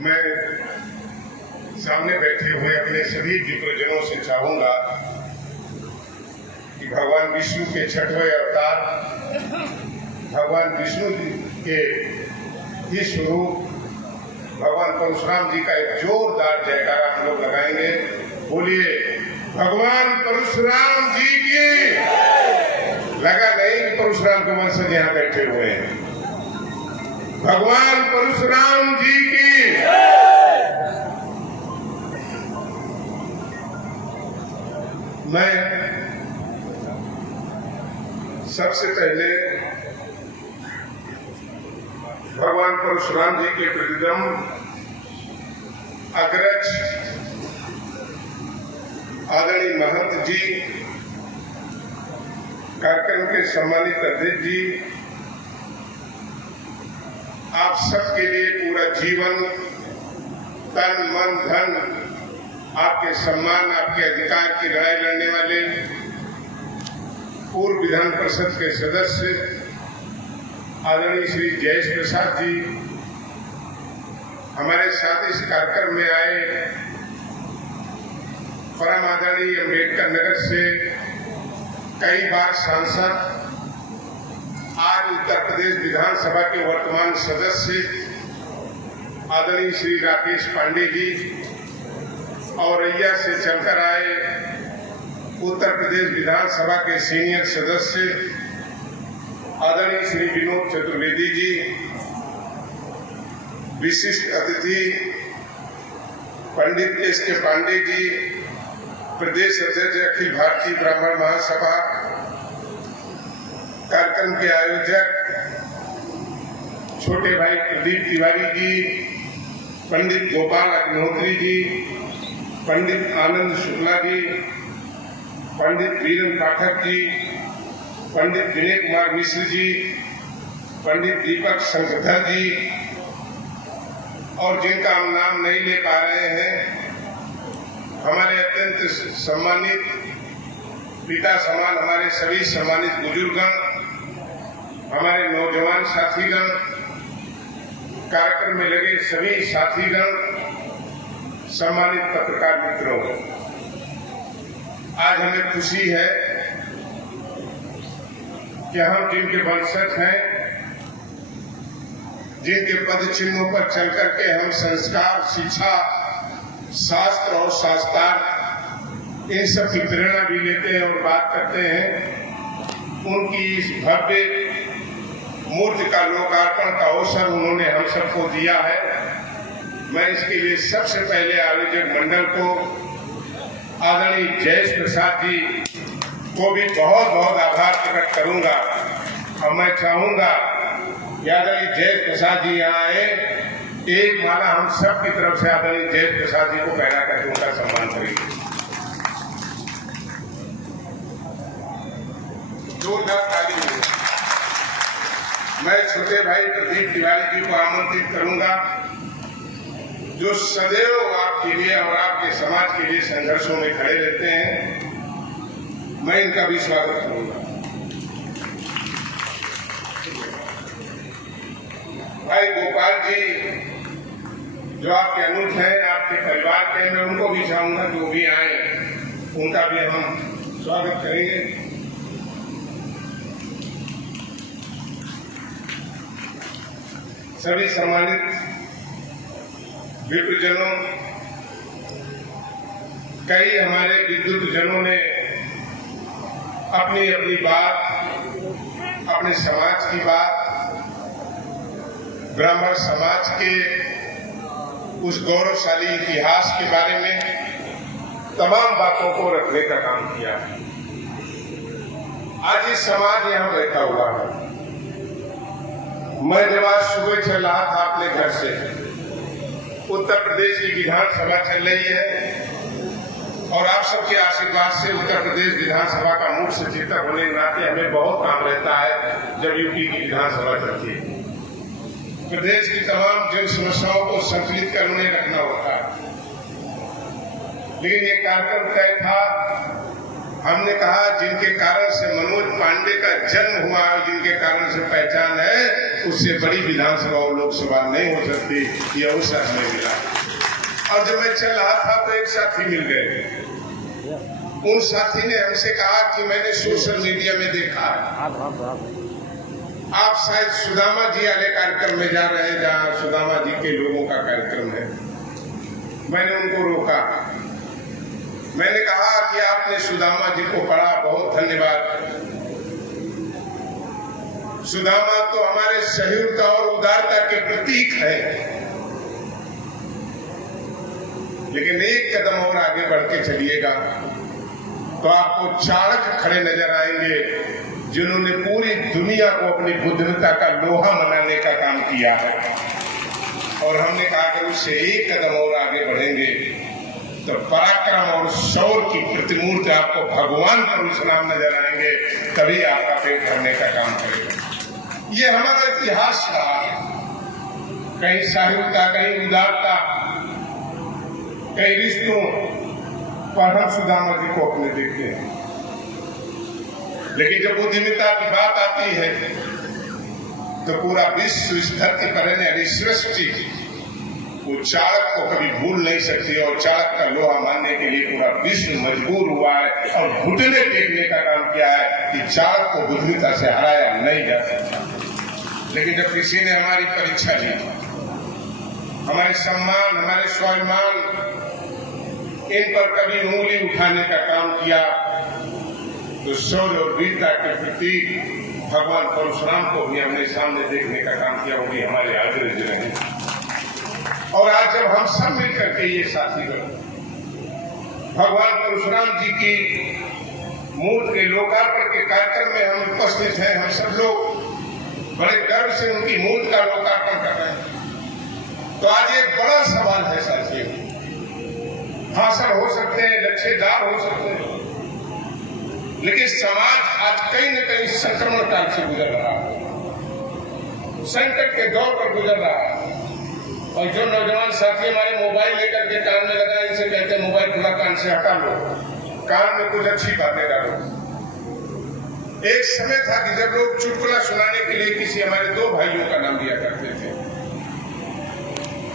मैं सामने बैठे हुए अपने सभी विप्रजनों से चाहूंगा कि भगवान विष्णु के छठवें अवतार भगवान विष्णु जी के ही स्वरूप भगवान परशुराम जी का एक जोरदार जयकारा हम लोग लगाएंगे। बोलिए भगवान परशुराम जी की। लगा नहीं कि परशुराम के वंशज यहाँ बैठे हुए हैं। भगवान परशुराम जी की। मैं सबसे पहले भगवान परशुराम जी के प्रतिदम अग्रज आदरणीय महंत जी, कार्यक्रम के सम्मानित अध्यक्ष जी, आप सबके लिए पूरा जीवन तन मन धन आपके सम्मान आपके अधिकार की लड़ाई लड़ने वाले पूर्व विधान परिषद के सदस्य आदरणीय श्री जयेश प्रसाद जी, हमारे साथ इस कार्यक्रम में आए परम आदरणीय अम्बेडकर नगर से कई बार सांसद, आज उत्तर प्रदेश विधानसभा के वर्तमान सदस्य आदरणीय श्री राकेश पांडे जी, औरैया से चलकर आए उत्तर प्रदेश विधानसभा के सीनियर सदस्य आदरणीय श्री विनोद चतुर्वेदी जी, विशिष्ट अतिथि पंडित एस के पांडे जी, प्रदेश अध्यक्ष अखिल भारतीय ब्राह्मण महासभा, कार्यक्रम के आयोजक छोटे भाई प्रदीप तिवारी जी, पंडित गोपाल अग्निहोत्री जी, पंडित आनंद शुक्ला जी, पंडित वीरेंद्र पाठक जी, पंडित विनय कुमार मिश्र जी, पंडित दीपक शंकरधर जी, और जिनका हम नाम नहीं ले पा रहे हैं, हमारे अत्यंत सम्मानित पिता समान हमारे सभी सम्मानित बुजुर्गगण, हमारे नौजवान साथीगण, कार्यक्रम में लगे सभी साथीगण, सम्मानित पत्रकार मित्रों, आज हमें खुशी है कि हम जिनके वंशज हैं, जिनके पद चिन्हों पर चल करके हम संस्कार, शिक्षा, शास्त्र और शास्त्रार्थ इन सब की प्रेरणा भी लेते हैं और बात करते हैं, उनकी इस भव्य मूर्ति का लोकार्पण का अवसर उन्होंने हम सबको दिया है। मैं इसके लिए सबसे पहले आयोजक मंडल को, आदरणीय जयेश प्रसाद जी को भी बहुत बहुत आभार प्रकट करूंगा। और मैं चाहूंगा कि आदरणीय जयेश प्रसाद जी यहाँ आए, एक माला हम सब की तरफ से आदरणीय जयेश प्रसाद जी को पहना करके उनका सम्मान करेंगे। जोरदार ताली। मैं छोटे भाई प्रदीप तिवारी जी को आमंत्रित करूंगा, जो सदैव आपके लिए और आपके समाज के लिए संघर्षों में खड़े रहते हैं। मैं इनका भी स्वागत करूंगा। भाई गोपाल जी, जो आपके अनुज हैं, आपके परिवार के, मैं उनको भी चाहूंगा जो भी आए उनका भी हम स्वागत करेंगे। सभी सम्मानित विप्रजनों, कई हमारे विद्युत जनों ने अपनी अपनी बात, अपने समाज की बात, ब्राह्मण समाज के उस गौरवशाली इतिहास के बारे में तमाम बातों को रखने का काम किया। आज ये समाज यहाँ बैठा हुआ है। मैं जब आज सुबह चल रहा था अपने घर से, उत्तर प्रदेश की विधानसभा चल रही है और आप सबके आशीर्वाद से उत्तर प्रदेश विधानसभा का मुख्य सचेतक होने के नाते हमें बहुत काम रहता है जब यूपी की विधानसभा चलती है। प्रदेश की तमाम जन समस्याओं को संतुलित कर उन्हें रखना होता है। लेकिन ये कार्यक्रम तय था, हमने कहा जिनके कारण से मनोज पांडे का जन्म हुआ है, जिनके कारण से पहचान है, उससे बड़ी विधानसभा और लोकसभा नहीं हो सकती, ये अवसर हमें मिला। और जब मैं चल रहा था तो एक साथी मिल गए। उन साथी ने हमसे कहा कि मैंने सोशल मीडिया में देखा आप शायद सुदामा जी वाले कार्यक्रम में जा रहे हैं, जहाँ सुदामा जी के लोगों का कार्यक्रम है। मैंने उनको रोका, मैंने कहा कि आपने सुदामा जी को पढ़ा, बहुत धन्यवाद। सुदामा तो हमारे सह्युता और उदारता के प्रतीक है, लेकिन एक कदम और आगे बढ़ के चलिएगा तो आपको चाणक्य खड़े नजर आएंगे, जिन्होंने पूरी दुनिया को अपनी बुद्धिमत्ता का लोहा बनाने का काम किया है। और हमने कहा कि उससे एक कदम और आगे बढ़ेंगे तो पराक्रम और शौर्य की प्रतिमूर्ति आपको भगवान परशुराम नजर आएंगे, तभी आपका पेट भरने का काम करेगा। ये हमारा इतिहास रहा, कहीं साहित्यता, कहीं उदारता, कई रिश्तों पर हम सुदामा जी को अपने देखते हैं। लेकिन जब बुद्धिमत्ता की बात आती है तो पूरा विश्व इस धरती पर रहने सृष्टि वो चाणक्य को कभी भूल नहीं सकती, और चाणक्य का लोहा मानने के लिए पूरा विश्व मजबूर हुआ है और घुटने टेकने का काम किया है कि चाणक्य को बुद्धिमत्ता से हराया नहीं जा सकता। लेकिन जब किसी ने हमारी परीक्षा ली, हमारे सम्मान, हमारे स्वाभिमान, इन पर कभी उंगली उठाने का काम किया, तो शौर्य और वीरता के प्रतीक भगवान परशुराम को भी हमने सामने देखने का काम किया, वो भी हमारे अग्रज रहे। और आज जब हम सब मिलकर के ये साथीगण भगवान परशुराम जी की मूर्ति के लोकार्पण के कार्यक्रम में हम उपस्थित हैं, हम सब लोग बड़े गर्व से उनकी मूर्ति का लोकार्पण कर रहे हैं। तो आज एक बड़ा सवाल है साथियों, भाषण हो सकते हैं, लक्ष्यदार हो सकते हैं, लेकिन समाज आज कहीं न कहीं संक्रमण काल से गुजर रहा है, संकट के दौर पर गुजर रहा है। और जो नौजवान साथी हमारे मोबाइल लेकर के कान में लगा, इनसे कहते हैं मोबाइल खुला कान से हटा लो, कान में कुछ अच्छी बातें डालो। एक समय था कि जब लोग चुटकुला सुनाने के लिए किसी हमारे दो भाइयों का नाम लिया करते थे,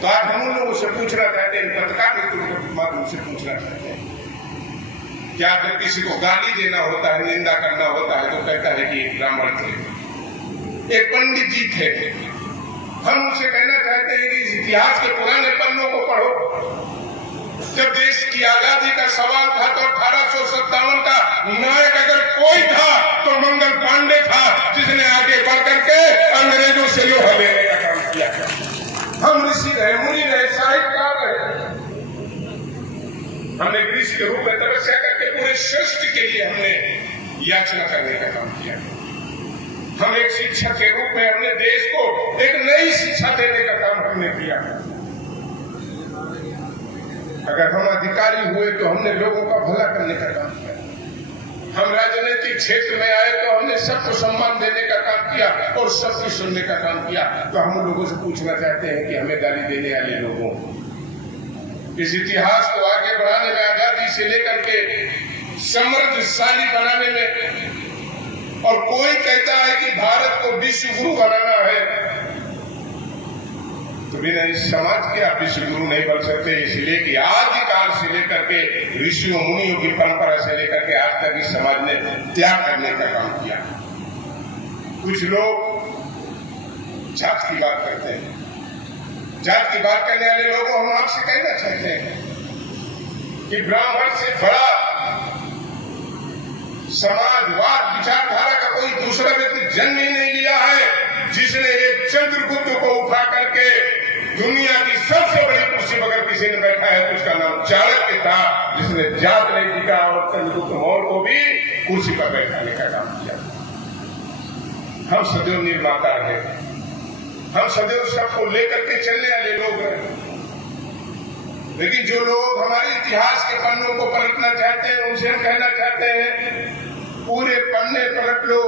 तो आज हम उन लोगों से पूछना चाहते हैं, पत्रकार के माध्यम से पूछना चाहते हैं, क्या जब किसी को गाली देना होता है, निंदा करना होता है, तो कहता है कि एक ब्राह्मण थे, एक पंडित जी थे। हम उनसे कहना चाहते हैं कि इस इतिहास के पुराने पन्नों को पढ़ो। जब देश की आजादी का सवाल था तो 1857 का नायक अगर कोई था तो मंगल पांडे था, जिसने आगे बढ़ करके अंग्रेजों से लोहा लेने का काम किया। हम ऋषि रहे, मुनि रहे, साहित्यकार रहे, हमने ऋषि के रूप में तपस्या करके पूरे सृष्टि के लिए हमने याचना करने का काम किया। हम एक शिक्षक के रूप में हमने देश को एक नई शिक्षा देने का काम हमने किया। अगर हम अधिकारी हुए तो हमने लोगों का भला करने का काम किया। हम राजनीतिक क्षेत्र में आए तो हमने सबको सम्मान देने का काम किया और सबकी सुनने का काम किया। तो हम लोगों से पूछना चाहते हैं कि हमें गाली देने वाले लोगों, इस इतिहास को आगे बढ़ाने में, आजादी से लेकर के समृद्धशाली बनाने में, और कोई कहता है कि भारत को विश्व गुरु बनाना है, तो बिना इस समाज के आप विश्व गुरु नहीं बन सकते। इसलिए कि आदिकाल से लेकर के ऋषियों मुनियों की परंपरा से लेकर के आज तक इस समाज ने त्याग करने का काम किया। कुछ लोग जात की बात करते हैं, जात की बात करने वाले लोगों हम आपसे कहना चाहते हैं कि ब्राह्मण से बड़ा समाजवाद विचारधारा का कोई दूसरा व्यक्ति जन्म ही नहीं लिया है, जिसने एक चंद्रगुप्त को उठा करके दुनिया की सबसे बड़ी कुर्सी पर अगर किसी ने बैठा है तो उसका नाम चाणक्य था, जिसने जात नहीं दिखा और चंद्रगुप्त मौर्य को भी कुर्सी पर बैठाने का काम किया। हम सदैव निर्माता रहे, हम सदैव सबको लेकर के चलने वाले लोग रहे। लेकिन जो लोग हमारे इतिहास के पन्नों को पलटना चाहते हैं, उनसे हम कहना चाहते हैं पूरे पन्ने पलट लो,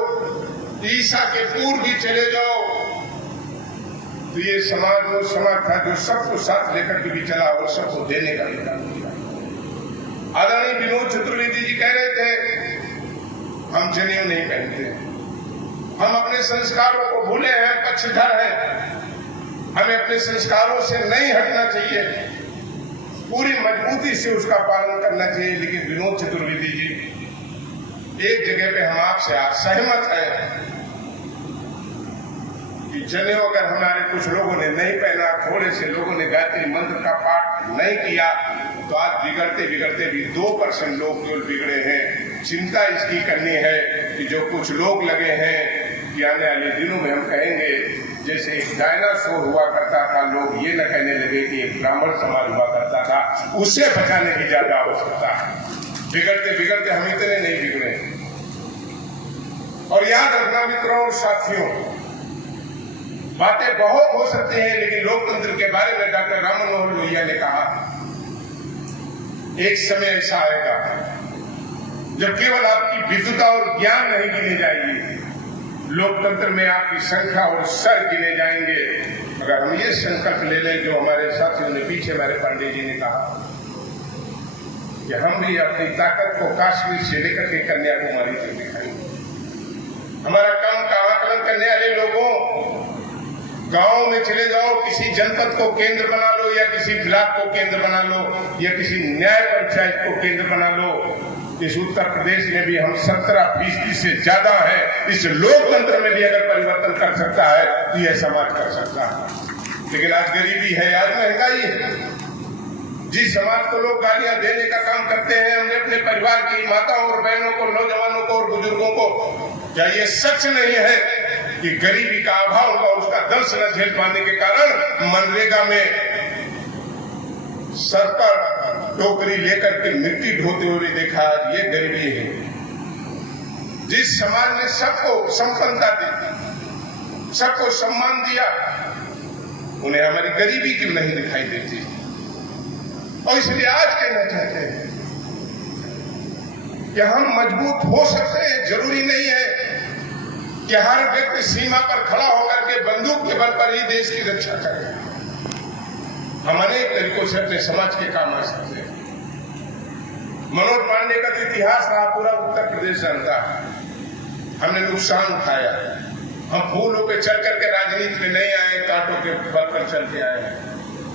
ईसा के पूर्व भी चले जाओ। तो ये समाज वो समाज था जो सबको साथ लेकर के भी चला और सबको देने का भी काम किया। आदरणीय विनोद चतुर्वेदी जी कह रहे थे हम जनेऊ नहीं पहनते, हम अपने संस्कारों को भूले हैं। पक्षधर हैं। हमें अपने संस्कारों से नहीं हटना चाहिए, पूरी मजबूती से उसका पालन करना चाहिए। लेकिन विनोद चतुर्वेदी जी, एक जगह पे हम आपसे सहमत हैं कि जनेऊ अगर हमारे कुछ लोगों ने नहीं पहना, थोड़े से लोगों ने गायत्री मंत्र का पाठ नहीं किया, तो आज बिगड़ते बिगड़ते भी 2% लोग केवल बिगड़े हैं। चिंता इसकी करनी है कि जो कुछ लोग लगे हैं कि आने वाले दिनों में हम कहेंगे जैसे एक डायनासोर हुआ करता था, लोग ये न कहने लगे कि एक ब्राह्मण समाज हुआ करता था, उससे बचाने की ज्यादा आवश्यकता है। बिगड़ते बिगड़ते हम इतने नहीं बिगड़े। और याद रखना मित्रों और साथियों, बातें बहुत हो सकती हैं, लेकिन लोकतंत्र के बारे में डॉक्टर राम मनोहर लोहिया ने कहा एक समय ऐसा आएगा जब केवल आपकी विद्वता और ज्ञान नहीं गिने जाएगी, लोकतंत्र में आपकी संख्या और सर गिने जाएंगे। अगर हम ये संकल्प ले लें जो हमारे साथियों ने पीछे हमारे पांडे जी ने कहा कि हम भी अपनी ताकत को काश्मीर से लेकर के कन्याकुमारी तक दिखाएंगे। हमारा काम का आकलन करने वाले लोगों, गांव में चले जाओ, किसी जनपद को केंद्र बना लो या किसी ब्लॉक को केंद्र बना लो या किसी न्याय पंचायत को केंद्र बना लो। इस उत्तर प्रदेश में भी हम 17% से ज्यादा है। इस लोकतंत्र में भी अगर परिवर्तन कर सकता है तो यह समाज कर सकता है। लेकिन आज गरीबी है, आज महंगाई है। जिस समाज को लोग गालियां देने का काम करते हैं, हमने अपने परिवार की माताओं और बहनों को, नौजवानों को और बुजुर्गों को, क्या ये सच नहीं है कि गरीबी का अभाव का उसका दंश न झेल पाने के कारण मनरेगा में सर पर टोकरी लेकर के मिट्टी ढोते हुए देखा। आज ये गरीबी है। जिस समाज ने सबको संपन्नता दी, सबको सम्मान दिया, उन्हें हमारी गरीबी क्यों नहीं दिखाई देती? और इसलिए आज कहना चाहते हैं कि हम मजबूत हो सकते हैं। जरूरी नहीं है कि हर व्यक्ति सीमा पर खड़ा होकर के बंदूक के बल पर ही देश की रक्षा करे। हम अनेक तरीकों से अपने समाज के काम आ सकते हैं। मनोज पांडे का तो इतिहास रहा, पूरा उत्तर प्रदेश जानता है। हमने नुकसान उठाया। हम फूलों पे चल करके राजनीति में नहीं आए, कांटों के बल पर चल के आए।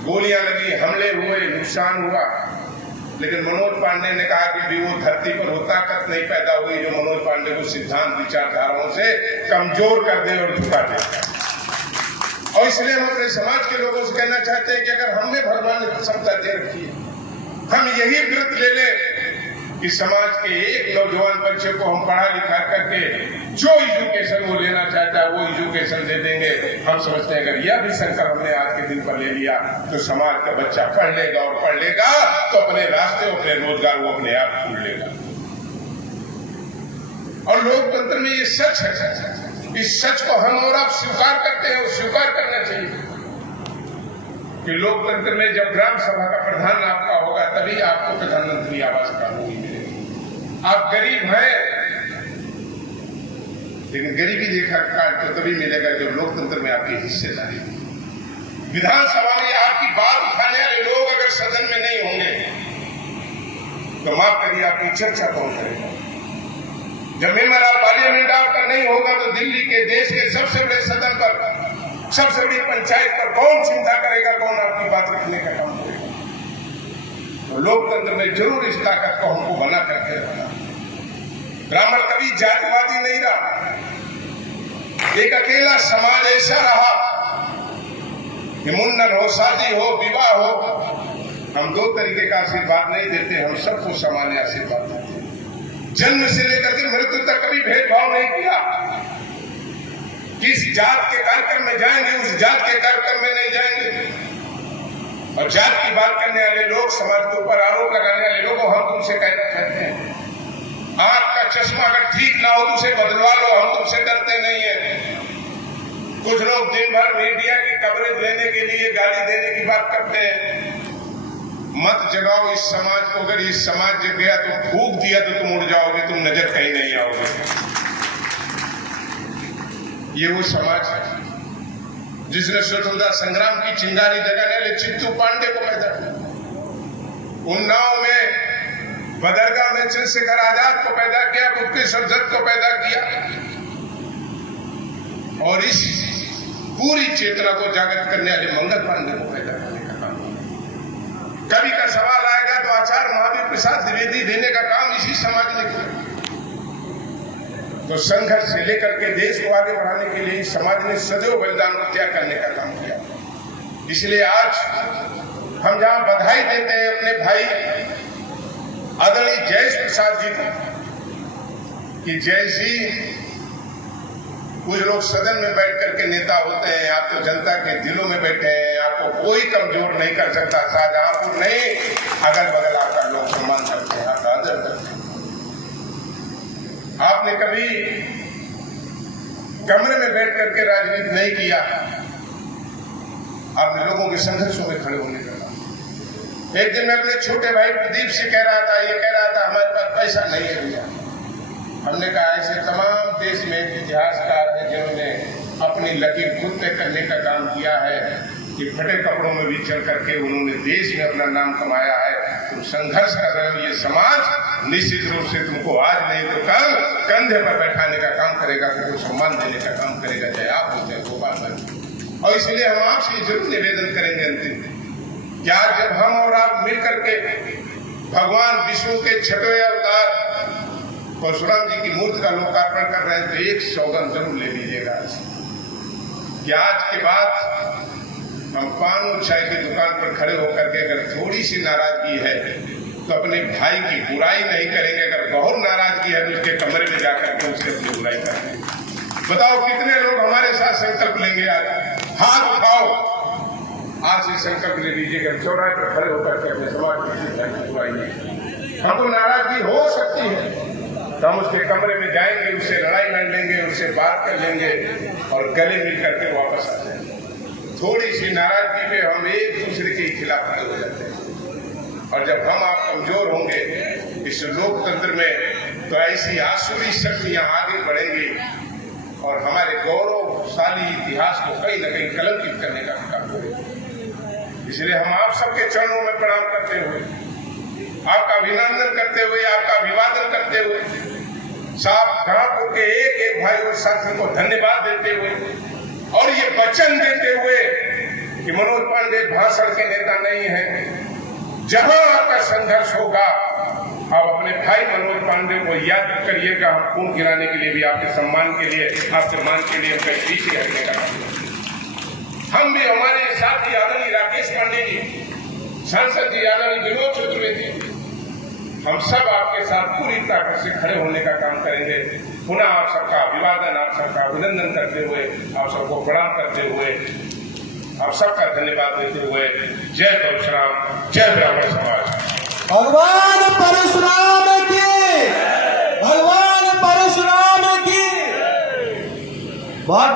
गोलियां लगी, हमले हुए, नुकसान हुआ, लेकिन मनोज पांडे ने कहा कि भी वो धरती पर वो ताकत नहीं पैदा हुई जो मनोज पांडे को सिद्धांत विचारधाराओं से कमजोर कर दे और झुका दे। और इसलिए हम अपने समाज के लोगों से कहना चाहते हैं कि अगर हमने भगवान ने क्षमता दे रखी है, हम यही व्रत ले लें कि समाज के एक नौजवान बच्चे को हम पढ़ा लिखा करके जो एजुकेशन वो लेना चाहता है वो एजुकेशन दे देंगे। हम समझते हैं अगर यह भी संकल्प हमने आज के दिन पर ले लिया तो समाज का बच्चा पढ़ लेगा, और पढ़ लेगा तो अपने रास्ते, अपने रोजगार वो अपने आप ढूंढ लेगा। और लोकतंत्र में ये सच है। इस सच को हम और आप स्वीकार करते हैं और स्वीकार करना चाहिए कि लोकतंत्र में जब ग्राम सभा का प्रधान आपका होगा तभी आपको प्रधानमंत्री आवास का भूमि मिलेगी। आप गरीब हैं, लेकिन गरीबी रेखा कार्ड तो तभी मिलेगा जब लोकतंत्र में आपकी हिस्सेदारी। विधानसभा में आपकी बात उठाने वाले लोग अगर सदन में नहीं होंगे तो माफ करिए आपकी चर्चा कौन करेगा? जब मेंबर ऑफ पार्लियामेंट आपका नहीं होगा तो दिल्ली के देश के सबसे बड़े सदन पर, सबसे बड़ी पंचायत पर कौन चिंता करेगा, कौन आपकी बात रखने का काम करेगा? तो लोकतंत्र में जरूर इस ताकत को हमको बना करके रखना। ब्राह्मण कभी जातिवादी नहीं रहा। एक अकेला समाज ऐसा रहा कि मुंडन हो, शादी हो, विवाह हो, हम दो तरीके का आशीर्वाद नहीं देते, हम सबको सामान्य आशीर्वाद देते। जन्म से लेकर के मृत्यु तक कभी भेदभाव नहीं किया। किस जात के कार्यक्रम में जाएंगे, उस जात के कार्यक्रम में नहीं जाएंगे। और जात की बात करने वाले लोग, समाज के ऊपर आरोप लगाने वाले लोगों, हम तुमसे कहना चाहते हैं आंख का चश्मा अगर ठीक ना हो तो उसे बदलवा लो, हम तुमसे डरते नहीं है। कुछ लोग दिन भर मीडिया की कवरेज लेने के लिए गाली देने की बात करते हैं। मत जगाओ इस समाज को। अगर इस समाज जग गया तो फूंक दिया तो तुम उड़ जाओगे, तुम नजर कहीं नहीं आओगे। ये वो समाज है जिसने स्वतंत्रता संग्राम की चिंगारी जगाने वाले चित्तू पांडे को पैदा किया, उन्नाव में बदरगाह में चंद्रशेखर आजाद को पैदा किया, बुद्धेश्वर दत्त को पैदा किया। और इस पूरी चेतना को जागृत करने वाले मंगल पांडे को पैदा करने का काम। कवि का सवाल आएगा तो आचार्य महावीर प्रसाद द्विवेदी देने का काम इसी समाज ने किया। तो संघर्ष से लेकर के देश को आगे बढ़ाने के लिए समाज ने सदैव बलिदान को त्याग करने का काम किया। इसलिए आज हम जहां बधाई देते हैं अपने भाई आदरणीय जयेश प्रसाद जी को कि जयेश जी, कुछ लोग सदन में बैठ करके नेता होते हैं, आप तो जनता के दिलों में बैठे हैं, आपको कोई कमजोर नहीं कर सकता। शाहजहांपुर नहीं, अगल बगल आपका लोग सम्मान करते हैं, आपका आदर करते हैं। आपने कभी कमरे में बैठ करके राजनीति नहीं किया, आपने लोगों के संघर्षों में खड़े होने का। एक दिन मैं अपने छोटे भाई प्रदीप से कह रहा था हमारे पास पैसा नहीं है भैया। हमने कहा ऐसे तमाम देश में इतिहासकार हैं जिन्होंने अपनी लकीर खुद तय करने का काम किया है कि फटे कपड़ों में भी चल करके उन्होंने देश में अपना नाम कमाया है। तुम संघर्ष कर रहे हो, ये समाज निश्चित रूप से तुमको आज नहीं तो कल कंधे पर बैठाने का काम करेगा, तुमको सम्मान देने का काम करेगा। चाहे आप होते हैं गोपाल भाई। और इसलिए हम आपसे जरूर निवेदन करेंगे अंतिम कि आज जब हम और आप मिल करके भगवान विष्णु के छठवें अवतार परशुराम जी की मूर्ति का लोकार्पण कर रहे हैं तो एक सौगंध जरूर ले लीजिएगा कि आज के बाद हम पान और चाय की दुकान पर खड़े होकर के अगर थोड़ी सी नाराजगी है तो अपने भाई की बुराई नहीं करेंगे। अगर बहुत नाराजगी है तो उसके कमरे में जाकर के उससे अपनी बुराई करेंगे। बताओ कितने लोग हमारे साथ संकल्प लेंगे? आज हाथ उठाओ, आज से संकल्प ले लीजिएगा चौराहे पर खड़े होकर के अपने समाज की बुराई नहीं। हमको नाराजगी हो सकती है तो हम उसके कमरे में जाएंगे, उससे लड़ाई लड़ लेंगे, उससे बात कर लेंगे और गले मिल करके वापस आ जाएंगे। थोड़ी सी नाराजगी में हम एक दूसरे के खिलाफ खड़े हो जाते हैं। और जब हम आप कमजोर होंगे इस लोकतंत्र में तो ऐसी आसुरी शक्तियां आगे बढ़ेंगी और हमारे गौरवशाली इतिहास को कहीं न कहीं कलंकित करने का काम करेंगे। इसलिए हम आप सबके चरणों में प्रणाम करते हुए, आपका अभिनंदन करते हुए, आपका अभिवादन करते हुए, शाहजहांपुर के एक एक भाई और साथी को धन्यवाद देते हुए और ये वचन देते हुए कि मनोज पांडे भाषण के नेता नहीं है। जहां आपका संघर्ष होगा आप अपने भाई मनोज पांडे को याद करिएगा। हम खून गिराने के लिए भी, आपके सम्मान के लिए, आपके मान के लिए उनके पीछे हटने का हम भी, हमारे साथी आदरणीय राकेश पांडे जी, सांसद जी आदरणीय विनोद चतुर्वेदी, हम सब आपके साथ पूरी ताकत से खड़े होने का काम करेंगे। पुनः आप सबका अभिवादन, आप सबका अभिनंदन करते हुए, आप सबको प्रणाम करते हुए, आप सबका धन्यवाद देते हुए, जय परशुराम, जय ब्राह्मण समाज। भगवान परशुराम की, भगवान परशुराम की। बहुत